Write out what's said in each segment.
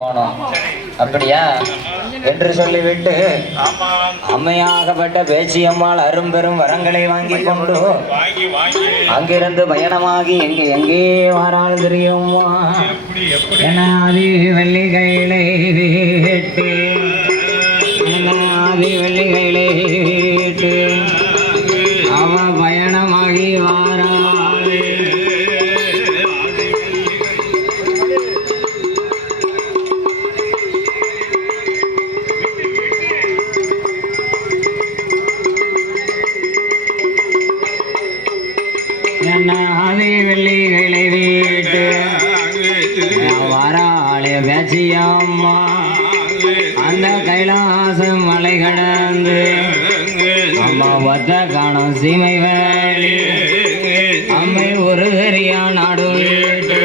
போனோம். அப்படியா? என்று சொல்லிவிட்டு அம்மையாகப்பட்ட அம்மையாகப்பட்ட பேச்சியம்மாள் அரும்பெரும் வரங்களை வாங்கி கொண்டு அங்கிருந்து பயணமாகி எங்கே எங்கே வாரால் தெரியுமா? எப்படி எப்படி என என்ன ஆதி வெள்ளிகளை வீட்டு. வராளே பேச்சியம்மா அந்த கைலாசம் மலை கடந்து. அம்மா ஒத்த காணும் சீமை வேலி. அம்மை ஒரு பெரியா நாடு வீட்டு.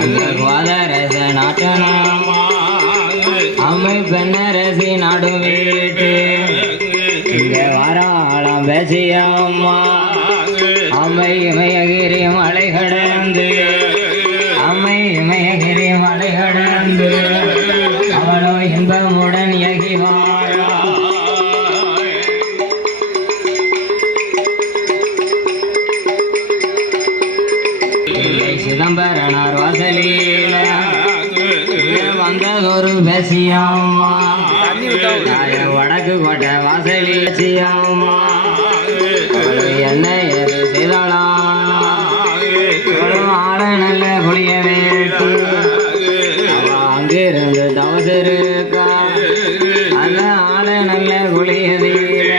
அந்த கோதரச நாட்டனாமா அம்மை பெண்ணரசி நாடு வீட்டு. இங்க வராளாம் பேச்சியம்மா அம்மை இமயகிரி மலை கடந்து அம்மை இமயகிரி மலை கடந்து அவளோ இன்பமுடன் இல்லை சிதம்பரனார் வாசலில வந்ததொரு பேசியம்மா. தாய வடக்கு கோட்டை வாசலி பேசியம்மா நல்ல புளிய வேட்டு அவ அங்கிருந்து தவசிருக்கா அந்த ஆள நல்ல புளியதீர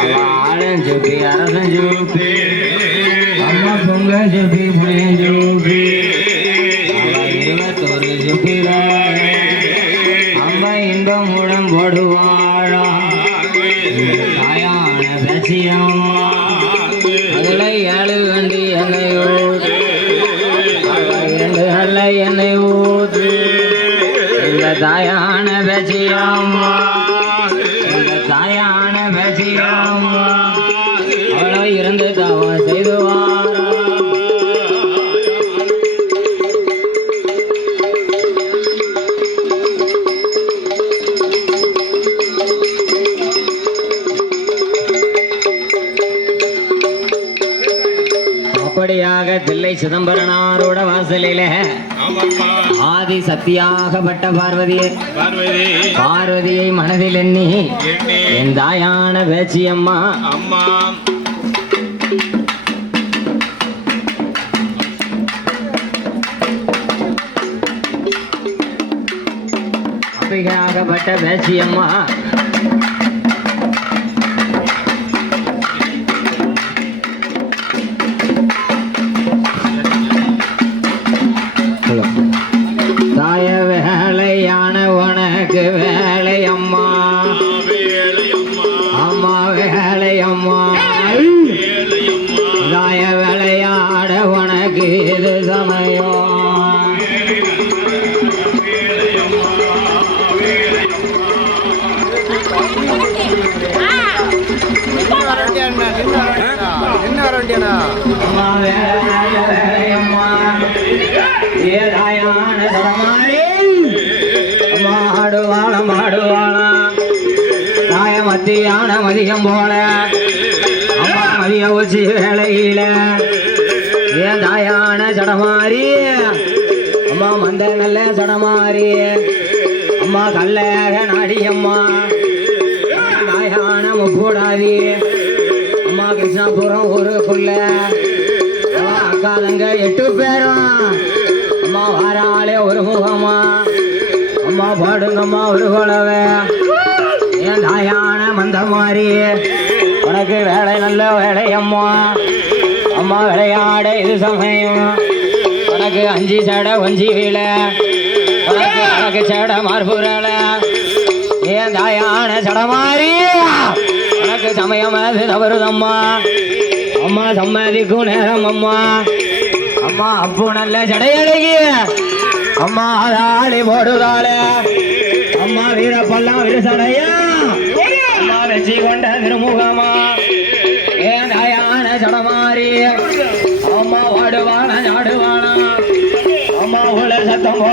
அவ ஆளும் சுப்பி அரசன் சுப்பி அம்மா பொங்க சுப்பி புளியன் சுப்பி அவ இருபத்தொரு சுப்பி அம்மா இன்பம் உடம் போடுவாழா தாயான பேச்சியம்மா அதில் ஏழு தாயான பேச்சியம்மா அவளோ இருந்து தவம் செய்து வாரா அப்படியாக தில்லை சிதம்பரனாரோட வாசலில ஆதி சக்தியாகப்பட்ட பார்வதியை. பார்வதி. பார்வதியை மனதில் எண்ணி என் தாயான பேச்சியம்மா. அம்மா. அம்பிகையாகப்பட்ட பேச்சியம்மா. ஹலோ எனக்கு இது சமயம். அம்மா வேலையம்மா ஏதாயான சடமாரி அம்மா ஆடுவாள மத்தியான மதியம் போல. அம்மா மதிய ஊசி வேலையில சடமாரி. அம்மா மந்த நல்ல சடமாரி. அம்மா கல்லேக நாடியம்மா. நாயான தாயான முக்கூடாதி. அம்மா கிருஷ்ணாபுரம் ஊருக்குள்ள அம்மா அக்காலங்க எட்டு பேரும் அம்மா வாராளே ஒரு முகமா. அம்மா பாடுங்கம்மா ஒரு குழவை. என் தாயான மந்த மாதிரி உனக்கு வேலை நல்ல வேலையம்மா. அம்மா விளையாட இது சமயம். உனக்கு அஞ்சு சட ஒஞ்சி வீழ. உனக்கு அழகு சடை மார்புரல ஏன் தாயான சடை மாறி உனக்கு சமயம் அது தவறுதம்மா. அம்மா சம்மதிக்கும் நேரம் அம்மா. அம்மா அப்போ நல்ல சடையழகி அம்மா ஆளாளி போடுதாளே. அம்மா வீரப்பல்லாம் விரிசடையா. அம்மா வெச்சி கொண்ட திருமுகமா. அம்மா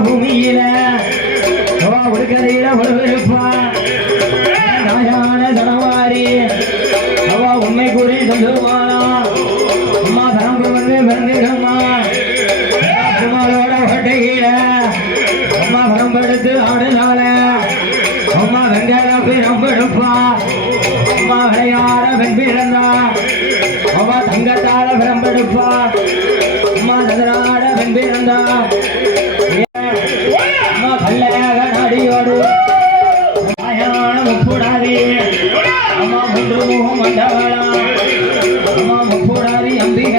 பூமியில. அவ உடுக்கரையில உழுவிருப்பா பிறந்தா அவ தங்கத்தால விளம்பெடுப்பா அம்மா நகராட பெண் பிறந்தா அம்மா கல்லையாக நாடியோடு. மாயான முப்புடாதி அம்மா மூன்று முகம் வந்தவாளா. அம்மா முப்புடாதி அம்பிகை